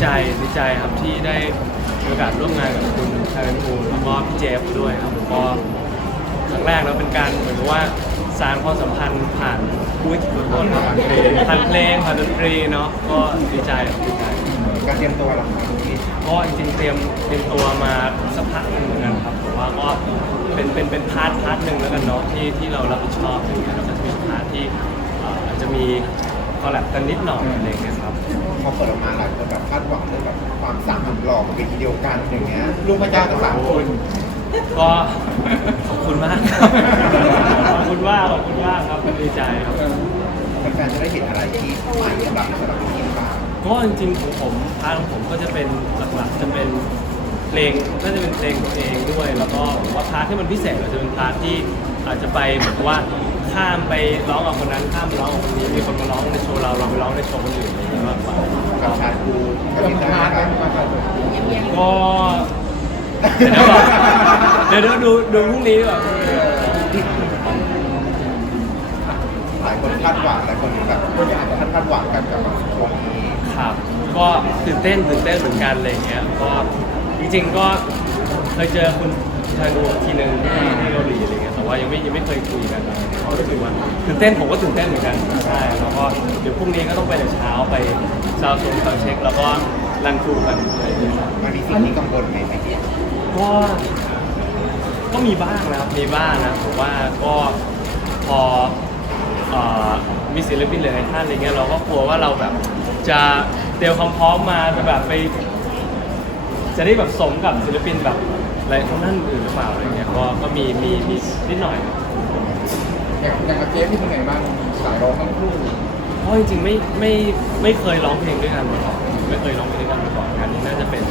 ใจดีใจครับที่ได้มีโอกาสร่วมงานกับคุณชาเลนทูแล้วก็พี่เจฟด้วยครับก็ครั้งแรกแล้วเป็นการเหมือนกับว่าสร้างความสัมพันธ์ผ่านอุ้ยขอโทษครับผ่านเพลงผ่านดนตรีเนาะก็ดีใจครับดีใจการเตรียมตัวเราครับพี่ก็จริงๆเตรียมเตรียมตัวมาสักพักหนึ่งเหมือนกันครับแต่ว่าก็เป็นเป็นเป็นพาร์ทพาร์ทหนึ่งแล้วกันเนาะที่ที่เรารับผิดชอบอย่างเงี้ยแล้วก็จะมีพาร์ทที่อาจจะมีคอลแลบกันนิดหน่อยอะไรเงี้ย พอเปิดออกมาหลายคนแบบคาดหวังเรื่องแบบความสามหล่อมาเป็นทีเดียวกันอย่างเงี้ยลูกพระเจ้าทั้งสามคนก็ขอบคุณมากครับขอบคุณมากขอบคุณมากครับดีใจครับแฟนๆจะได้เห็นอะไรที่ใหม่สำหรับสำหรับพี่บ้างก็จริงๆของผมพาร์ทของผมก็จะเป็นหลักๆจะเป็นเพลงก็จะเป็นเพลงตัวเองด้วย แล้วก็ผมว่าพาร์ทที่มันพิเศษอาจจะเป็นพาร์ทที่อาจจะไปเหมือนกับว่าข้ามไปร้องกับคนนั้นข้ามไปร้องกับคนนี้มีคนมาร้องในโชว์เราเราไปร้องในโชว์คนอื่นอะไรอย่างเงี้ยมากกว่า กับชาคูกับพี่ต้าครับก็เดี๋ยวก่อนเดี๋ยวเดี๋ยวดูดูพรุ่งนี้ดีกว่าพรุ่งนี้หลายคนคาดหวังหลายคนแบบอาจจะคาดหวังกันกับโชว์นี้ครับก็ตื่นเต้นตื่นเต้นเหมือนกันอะไรอย่างเงี้ยก็จริงๆก็เคยเจอคุณชายดูทีนึงที่ที่เกาหลีอะไรเงี้ยแต่ ว่ายังไม่ยังไม่เคยคุยกันเขารู้สึกว่าตื่นเต้นผมก็ตื่นเต้นเหมือนกันใช่แล้วก็เดี๋ยวพรุ่งนี้ก็ต้องไปแต่เช้าไปซาวด์ทรงซาวด์เช็ค แล้วก็รันทรูกันเลยมันมีสิ่งที่กังวลไหมพี่ก็ก็มีบ้างนะครับมีบ้างนะผมว่าก็พอมีศิลปินหลายท่านอะไรเงี้ยเราก็กลัวว่าเราแบบจะเตรียมความพร้อมมาจะแบบไป จะได้แบบสมกับศิลปินแบบ หลายคนท่านอื่นหรือเปล่าอะไรเงี้ยก็ก็มีมีมีนิดหน่อยอย่างอย่างกับเจฟที่เป็นไงบ้างสายร้องทั้งคู่เพราะจริงๆไม่ไม่ไม่เคยร้องเพลงด้วยกันมาก่อนไม่เคยร้องเพลงด้วยกันมาก่อนงานนี้น่าจะเป็น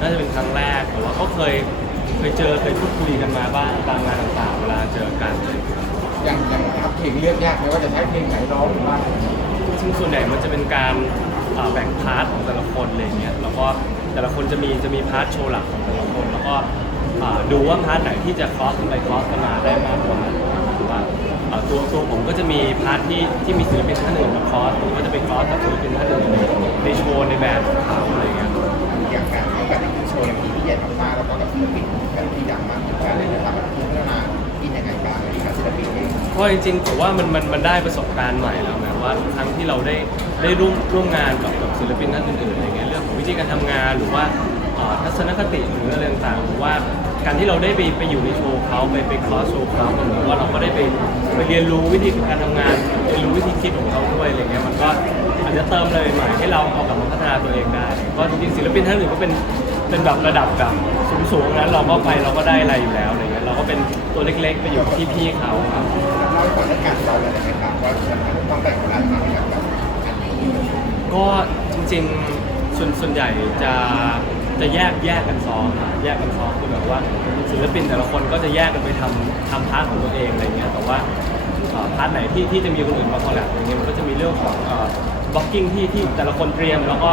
น่าจะเป็นครั้งแรกแต่ว่าก็เคยเคยเจอเคยพูดคุยกันมาบ้างตามงานต่างๆ เวลาเจอกันอย่างอย่างทับเพลงเลือกยากไหมว่าจะใช้เพลงไหนร้องหรือว่าซึ่งส่วนใหญ่มันจะเป็นการเอ่อแบ่งพาร์ทของแต่ละคนอะไรเงี้ยแล้วก็แต่ละคนจะมีจะมีพาร์ทโชว์หลักของแต่ละคน แล้วก็ เอ่อดูว่าพาร์ทไหนที่จะคอสกันไปคอสกันมาได้มากกว่าหรือว่าเอ่อตัวตัวผมก็จะมีพาร์ทที่ที่มีศิลปินท่านอื่นมาคอสผมก็จะไปคอสกับศิลปินท่านอื่นในในโชว์ในแบบของเขาอะไรเงี้ย อย่างการเอาการที่โชว์อย่างนี้ที่ใหญ่มากๆแล้วก็กับศิลปินกันที่ดังมากเหมือนกันเลยนะครับมันพัฒนาที่ยังไงบ้างในการศิลปินเองเพราะจริงๆผมว่ามันมันมันได้ประสบการณ์ใหม่แล้วนะว่าทุกครั้งที่เราได้ได้ร่วมร่วมงานกับกับศิลปินท่านอื่นๆอะไรเงี้ยเรื่องของวิธีการทำงานหรือว่าเอ่อทัศนคติหรืออะไรต่างๆหรือว่า การที่เราได้ไปไปอยู่ในโชว์เขาไปไปคอร์สโชว์เขาเหมือนว่าเราก็ได้ไปไปเรียนรู้วิธีการทำงานเรียนรู้วิธีคิดของเขาด้วยอะไรเงี้ยมันก็อาจจะเติมเลยใหม่ให้เราเอากลับมาพัฒนาตัวเองได้ก็จริงๆศิลปินท่านอื่นก็เป็นเป็นแบบระดับแบบสูงๆนั้นเราก็ไปเราก็ได้อะไรอยู่แล้วอะไรเงี้ยเราก็เป็นตัวเล็กๆไปอยู่กับพี่ๆเขาครับ เล่าให้ฟังเรื่องการซ้อมเลยได้ไหมครับว่าต้องแบ่งเวลาทำให้กับแบบ ก็จริงๆส่วนส่วนใหญ่จะ จะแยกแยกกันซ้อมอะแยกกันซ้อมคือแบบว่าศิลปินแต่ละคนก็จะแยกกันไปทำทำพาร์ทของตัวเองอะไรเงี้ยแต่ว่าเอ่อพาร์ทไหนที่ที่จะมีคนอื่นมาคอลแลบอะไรเงี้ยมันก็จะมีเรื่องของบล็อกกิ้งที่ที่แต่ละคนเตรียม แล้วก็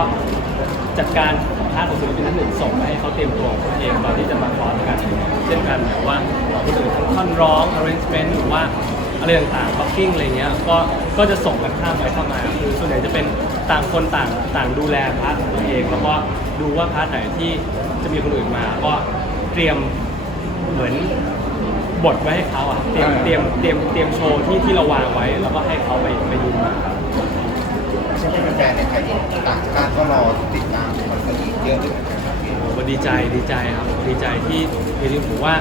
จัดการพาร์ทของศิลปินท่านอื่นส่งไปให้เขาเตรียมตัวของตัวเองตอนที่จะมาคอร์สกันเช่นกันแบบว่าคนอื่นทั้งท่อนร้อง arrangement หรือว่า อะไรต่างๆ blocking อะไรเงี้ยก็ก็จะส่งกันข้ามไปเข้ามาคือส่วนใหญ่จะเป็นต่างคนต่างต่างดูแลพาร์ทของตัวเอง แล้วก็ดูว่าพาร์ทไหนที่จะมีคนอื่นมา ก็เตรียมเหมือนบทไว้ให้เขาอะเตรียมเตรียมเตรียมเตรียมโชว์ที่ที่เราวางไว้ แล้วก็ให้เขาไปไปดูมาครับเช่นแฟนๆในไทยต่างชาติก็รอติดตามคอนเสิร์ตอีกเยอะด้วยเหมือนกันครับพี่ ผมก็ดีใจดีใจครับดีใจที่จริงๆผมว่า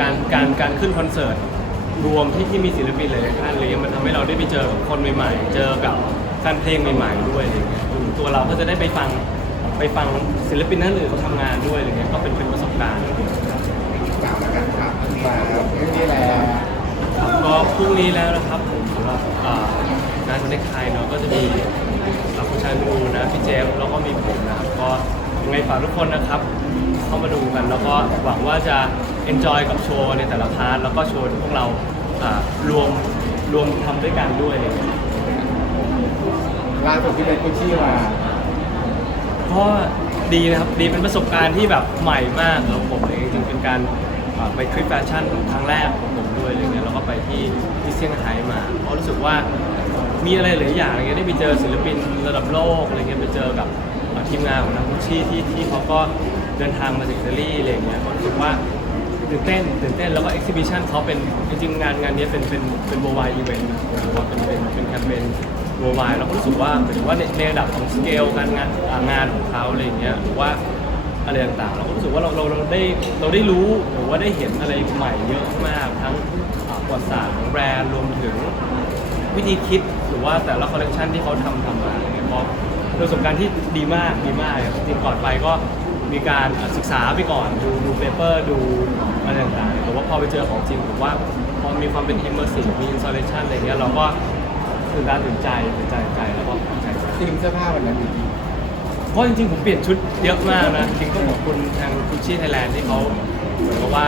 การการการขึ้นคอนเสิร์ต รวมที่ที่มีศิลปินหลายๆท่านเลยมันทำให้เราได้ไปเจอกับคนใหม่ ๆ เจอกับแฟนเพลงใหม่ ๆ ด้วยอะไรเงี้ยตัวเราก็จะได้ไปฟังไปฟังศิลปินท่านอื่นเขาทำงานด้วยอะไรเงี้ยก็เป็นเป็นประสบการณ์ตามแล้วกันครับนี่มาแล้วนี่แหละครับก็พรุ่งนี้แล้วนะครับผมสำหรับงานคนเนคไทยเนาะก็จะมีเอ่อคุณชายนูนะพี่เจฟแล้วก็มีผมนะครับก็ยังไงฝากทุกคนนะครับ เข้ามาดูกันแล้วก็หวังว่าจะ enjoy กับโชว์ในแต่ละพาร์ทแล้วก็โชว์ที่พวกเราอ่ารวมรวมทำด้วยกันด้วยอะไรอย่างเงี้ย ล่าสุดที่เป็นกุชชี่มาก็ดีนะครับ ดีเป็นประสบการณ์ที่แบบใหม่มากแล้วผมเองจริงๆเป็นการอ่าไปทริปแฟชั่นครั้งแรกของผมด้วยอะไรเงี้ยแล้วก็ไปที่ที่เซี่ยงไฮ้มาเพราะรู้สึกว่ามีอะไรหลายอย่างอะไรเงี้ยได้ไปเจอศิลปินระดับโลกอะไรเงี้ยไปเจอกับอ่าทีมงานของนางกุชชี่ที่ที่เขาก็เดินทางมาจากอิตาลีอะไรอย่างเงี้ยก็รู้สึกว่า ตื่นเต้นตื่นเต้นแล้วก็เอ็กซิบิชันเขาเป็นจริงๆงานงานนี้เป็นเป็นเป็นโววายอีเวนต์หรือว่าเป็นเป็นเป็นแคมเปญโววายเราก็รู้สึกว่าหมายถึงว่าในในระดับของสเกลการงานอ่างานของเขาอะไรอย่างเงี้ยหรือว่าอะไรต่างๆเราก็รู้สึกว่าเราเราเราได้เราได้รู้หรือว่าได้เห็นอะไรใหม่เยอะมากทั้งประวัติศาสตร์ของแบรนด์รวมถึงวิธีคิดหรือว่าแต่ละคอลเลคชันที่เขาทำทำมาอะไรเงี้ยเพราะประสบการณ์ที่ดีมากดีมากจริงก่อนไปก็ มีการศึกษาไปก่อนดูดูเปเปอร์ดูอะไรต่างๆแต่ว่าพอไปเจอของจริงผมว่าพอมีความเป็น immersive มี installation อะไรเงี้ยเราก็ตื่นตาตื่นใจตื่นใจใจแล้วก็ภูมิใจใจทีมเสื้อผ้าวันนั้นอยู่ดีเพราะจริงๆผมเปลี่ยนชุดเยอะมากนะจริงๆต้องขอบคุณทางคุชชี่ไทยแลนด์ที่เขาเหมือนกับว่า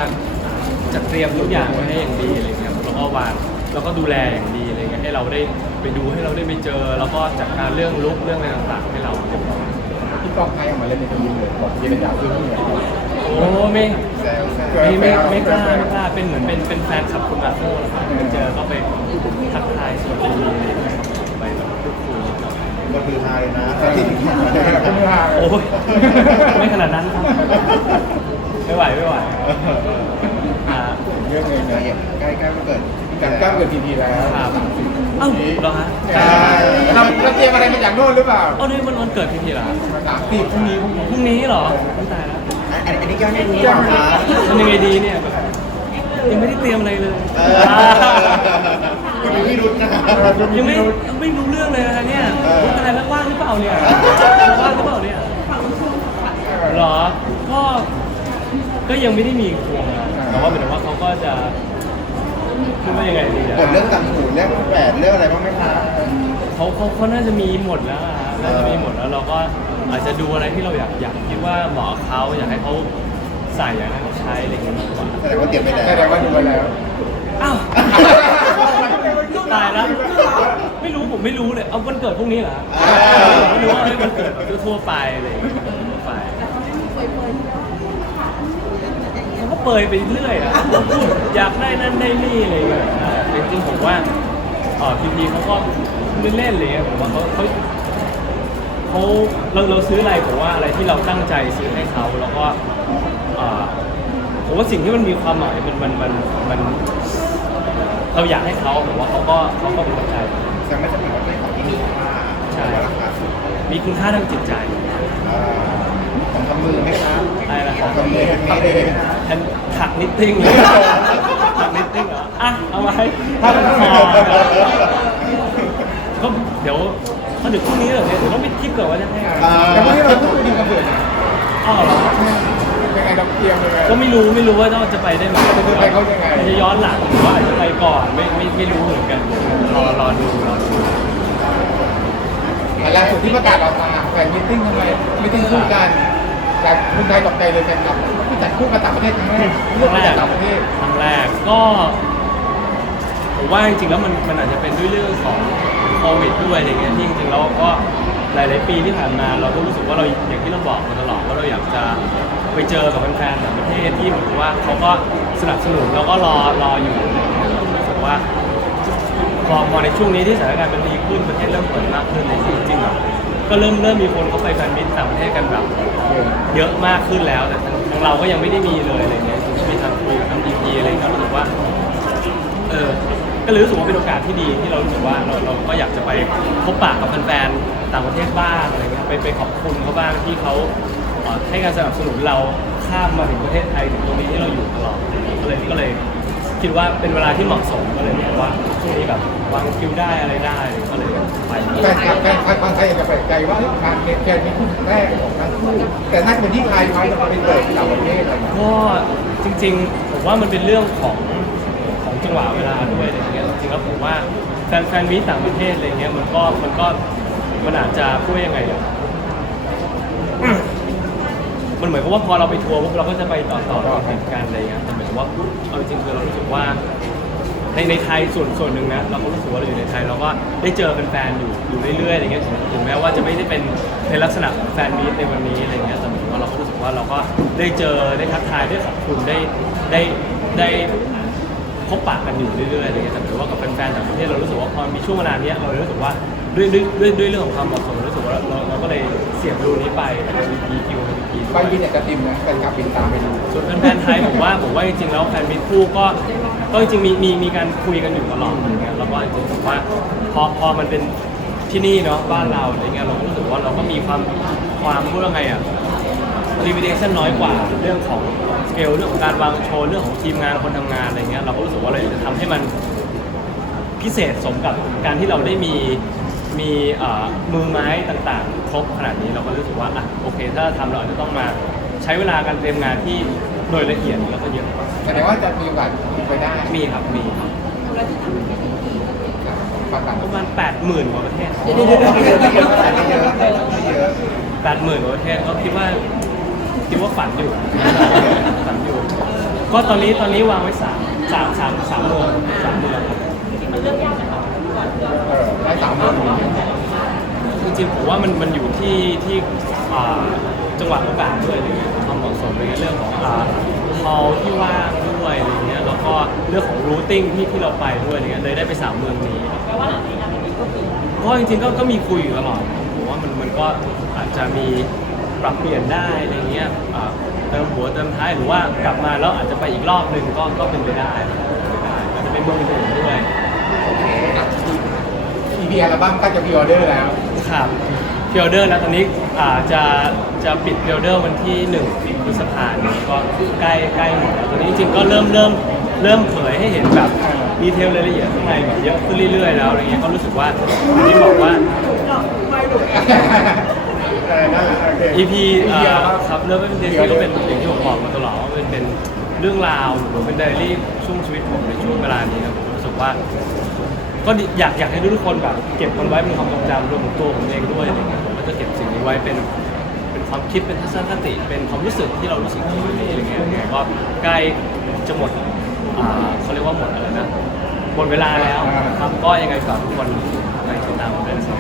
จัดเตรียมทุกอย่างไว้ให้อย่างดีอะไรเงี้ยแล้วก็วางแล้วก็ดูแลอย่างดีอะไรเงี้ยให้เราได้ไปดูให้เราได้ไปเจอ แล้วก็จัดการเรื่องลุกเรื่องอะไรต่างๆให้เราเรียบร้อยที่ กองไทยออกมาเล่นในทีมเลยบอกเจนดาซื้อที่ไหนโอ้ไม่แซวแซวไม่ไม่ไม่กล้าไม่กล้าเป็นเหมือนเป็นเป็นแฟนคลับคุณมาโก้นะครับไปเจอก็ไปทักทายสวัสดีอะไรเงี้ยไปแบบพูดคุยกับก็คือฮาเลยนะตอนที่ก็ไม่ห่างโอ้ยไม่ขนาดนั้นครับไม่ไหวไม่ไหวอ่าเรื่องเงินใกล้เนี่ยใกล้ใกล้วันเกิดการก้าวเกิดทีทีแล้วครับ เอ้าเหรอฮะใช่เราเราเตรียมอะไรมาจากโน่นหรือเปล่าเอ้านี่มันวันเกิดพี่ทีเหรอสามสิบพรุ่งนี้พรุ่งนี้พรุ่งนี้เหรอไม่ตายแล้วอันอันอันนี้ยังไม่รู้หรอคะทำยังไงดีเนี่ยแบบยังไม่ได้เตรียมอะไรเลย เออคุณมีพิรุษนะยังไม่ยังไม่รู้เรื่องเลยนะเนี่ยเอออุ๊ยตายแล้วว่างหรือเปล่าเนี่ยว่างหรือเปล่าเนี่ยเหรอก็ก็ยังไม่ได้มีควงนะแต่ว่าหมายถึงว่าเขาก็จะ คือว่ายังไงดีอะกดเรื่องต่างหูเรื่องแหวนเรื่องอะไรบ้างไหมคะเขาเขาเขาน่าจะมีหมดแล้วอะน่าจะมีหมดแล้วเราก็อาจจะดูอะไรที่เราอยากอยากคิดว่าเหมาะกับเขาอยากให้เขาใส่อยากให้เขาใช้อะไรอย่างเงี้ยมากกว่าแสดงว่าเตรียมไปแล้วแสดงว่าดูไปแล้ว อ้าว ตายแล้วไม่รู้ผมไม่รู้เลย เอาวันเกิดพรุ่งนี้เหรอฮะไม่รู้ว่าให้วันเกิดแบบทั่วๆไปอะไรอย่างเงี้ยทั่วไปเขาก็เปยไปเรื่อยอะเขาพูดอยากได้นั่นได้นี่อะไรอย่างเงี้ยอ่าจริงๆผมว่าเอ่อพีพีเขาก็เล่นๆเลยผมว่าเขาเขาเขาเราเราซื้ออะไรผมว่าอะไรที่เราตั้งใจซื้อให้เขาแล้วก็เอ่อผมว่าสิ่งที่มันมีความหมายมันมันมันมันเราอยากให้เขาผมว่าเขาก็เขาก็พอใจแสดงว่าจะเป็นว่าเป็นของที่มีค่าใช่แล้วราคาสูงมีคุณค่าทางจิตใจ อ่า ของทำมือไหมครับอะไรนะของทำมือทำเองแทนถักนิตติ้งเลยถักนิตติ้งเหรออะเอาไว้ถ้ามันพอก็เดี๋ยวเขาถึงพรุ่งนี้เหรอเนี่ยเดี๋ยวต้องไปคิดก่อนว่าจะให้อ่าแต่วันนี้เราพูดคุยกันเบื่อนะอ้าวเหรอเป็นไงเราเตรียมยังไงก็ไม่รู้ไม่รู้ว่าจะไปได้ไหมจะไปเขายังไงจะย้อนหลังหรือว่าอาจจะไปก่อนไม่ไม่ไม่รู้เหมือนกันรอรอดูรอดูแต่ล่าสุดที่ประกาศออกมาแฟนมิทติ้งทำไมมิทติ้งคู่กัน แต่คนไทยตกใจเลยแฟนคลับที่จัดคู่กับต่างประเทศครั้งแรกเลือกมาจากต่างประเทศครั้งแรกก็ผมว่าจริงๆแล้วมันมันอาจจะเป็นด้วยเรื่องของโควิดด้วยอะไรเงี้ยที่จริงๆแล้วก็หลายๆปีที่ผ่านมาเราก็รู้สึกว่าเราอย่างที่เราบอกมาตลอดว่าเราอยากจะไปเจอกับแฟนๆต่างประเทศที่เหมือนกับว่าเขาก็สนับสนุนแล้วก็รอรออยู่อะไรเงี้ยเรารู้สึกว่าพอพอในช่วงนี้ที่สถานการณ์มันดีขึ้นประเทศเริ่มเปิดมากขึ้นในจริงๆอะก็เริ่มเริ่มมีคนเขาไปแฟนมิตรต่างประเทศกันแบบ เยอะมากขึ้นแล้วแต่ทางเราก็ยังไม่ได้มีเลยอะไรเงี้ยก็มีทางคุยกับทางดีพีอะไรก็รู้สึกว่าเออก็เลยรู้สึกว่าเป็นโอกาสที่ดีที่เรารู้สึกว่าเราเราก็อยากจะไปพบปะกับแฟนๆต่างประเทศบ้างอะไรเงี้ยไปไปขอบคุณเขาบ้างที่เขาเอ่อให้การสนับสนุนเราข้ามมาถึงประเทศไทยถึงตรงนี้ที่เราอยู่ตลอดก็เลยก็เลยคิดว่าเป็นเวลาที่เหมาะสมก็เลยบอกว่า ช่วงนี้แบบวางคิวได้อะไรได้ก็เลยไปแฟนคลับแฟนคลับบางไทยอาจจะแปลกใจว่าการเน็ตแฟนมีคู่แรกของทั้งคู่แต่น่าจะเป็นที่ไทยไว้แต่พอไปเปิดที่ต่างประเทศอะไรอย่างเงี้ยก็จริงๆ ผมว่ามันเป็นเรื่องของของจังหวะเวลาด้วยอะไรเงี้ยจริงๆแล้วผมว่าแฟนแฟนมีตต่างประเทศอะไรเงี้ยมันก็มันก็มันอาจจะพูดว่ายังไงอะมันเหมือนกับว่าพอเราไปทัวร์ปุ๊บเราก็จะไปต่อต่อต่อติดกันอะไรเงี้ยแต่หมายถึงว่าเอาจริงๆคือเรารู้สึกว่า ในในไทยส่วนส่วนหนึ่งนะเราก็รู้สึกว่าเราอยู่ในไทยเราก็ได้เจอแฟนๆอยู่อยู่เรื่อยๆอะไรเงี้ยถึงถึงแม้ว่าจะไม่ได้เป็นในลักษณะของแฟนมีตในวันนี้อะไรเงี้ยแต่หมายถึงว่าเราก็รู้สึกว่าเราก็ได้เจอได้ทักทายได้ขอบคุณได้ได้ได้พบปะกันอยู่เรื่อยๆอะไรเงี้ยแต่หมายถึงว่ากับแฟนๆต่างประเทศเรารู้สึกว่าพอมีช่วงเวลาเนี้ยเรารู้สึกว่าด้วยด้วยด้วยด้วยเรื่องของความเหมาะสมรู้สึกว่าเราเราก็เลยเสียบรูนี้ไปแล้วก็มีคิวมีกีไปบินอยากจะติมนะแฟนคลับบินตามไปดู ส่วนแฟนๆไทยผมว่าผมว่าจริงๆแล้วแฟนมิตรคู่ก็ ก็จริงๆมีมีมีการคุยกันอยู่ตลอดอย่างเงี้ยแล้วก็จริงๆผมว่าพอพอมันเป็นที่นี่เนาะบ้านเราอะไรเงี้ยเราก็รู้สึกว่าเราก็มีความความพูดว่าไงอะ limitation น้อยกว่าเรื่องของสเกลเรื่องของการวางโชว์เรื่องของทีมงานคนทำงานอะไรเงี้ยเราก็รู้สึกว่าเราอยากจะทำให้มันพิเศษสมกับการที่เราได้มีมีเอ่อมือไม้ต่างๆ ครบขนาดนี้เราก็รู้สึกว่าอะโอเค ถ้าทำเราอาจจะต้องมา ใช้เวลาการเตรียมงานที่โดยละเอียดแล้วก็เยอะแสดงว่าจะมีโอกาสไปได้มีครับมีครับประกาศประมาณ8 0,000กว่าประเทศเดี๋ยวเดี๋ยวเดี๋ยวไม่เยอะไม่เยอะไม่เยอะไม่เยอะแปดหมื่นกว่าประเทศก็คิดว่าคิดว่าฝันอยู่ฝันอยู่ ก็ตอนนี้ตอนนี้วางไว้สามสามสามสามเมืองสามเมืองครับเออได้สามคนจริงๆผมว่ามันมันอยู่ที่ที่อ่า จังหวะโอกาสด้วยอะไรเงี้ยความเหมาะสมอะไรเงี้ยเรื่องของอ่าฮอลที่ว่างด้วยอะไรเงี้ยแล้วก็เรื่องของรูติ้งที่ที่เราไปด้วยอะไรเงี้ยเลยได้ไปสามเมืองนี้เพราะจริงๆก็ก็มีคุยอยู่ตลอดผมว่ามันมันก็อาจจะมีปรับเปลี่ยนได้อะไรเงี้ยอ่าเติมหัวเติมท้ายหรือว่ากลับมาแล้วอาจจะไปอีกรอบหนึ่งก็ก็เป็นไปได้เป็นไปได้อาจจะเป็นเมืองอื่นด้วยอีพีอัลบั้มก็จะพรีออเดอร์แล้ว ครับ พิออเดอร์แล้วตอนนี้อ่าจะจะปิดพิออเดอร์วันที่1พฤษภาคมนี้ก็ใกล้ใกล้หมดแล้วตอนนี้จริงๆก็เริ่มเริ่มเริ่มเผยให้เห็นแบบดีเทลรายละเอียดข้างในแบบเยอะขึ้นเรื่อยๆแล้วอะไรเงี้ยก็รู้สึกว่าอย่างที่บอกว่าออนั่นแหละโอเค EP อ่อครับเริ่มเป็นเดซี่ก็เป็นอย่างที่ผมบอกมาตลอดว่าเป็นเป็นเรื่องราวหรือเป็นไดอารี่ช่วงชีวิตผมในช่วงเวลานี้นะผมรู้สึกว่า ก็ดิอยากอยากให้ทุกคนแบบเก็บมันไว้เป็นความทรงจำรวมถึงตัวผมเองด้วยอะไรเงี้ยผมก็จะเก็บสิ่งนี้ไว้เป็นเป็นความคิดเป็นทัศนคติ เป็นความรู้สึกที่เรารู้สึกในวันนี้อะไรเงี้ยยังไงก็ใกล้จะหมดอ่าเขาเรียกว่าหมดอะไรนะหมดเวลาแล้วครับก็ยังไงฝากทุกคนไปติดตามกันด้วยนะครับ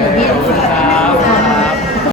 โอเคขอบคุณครับ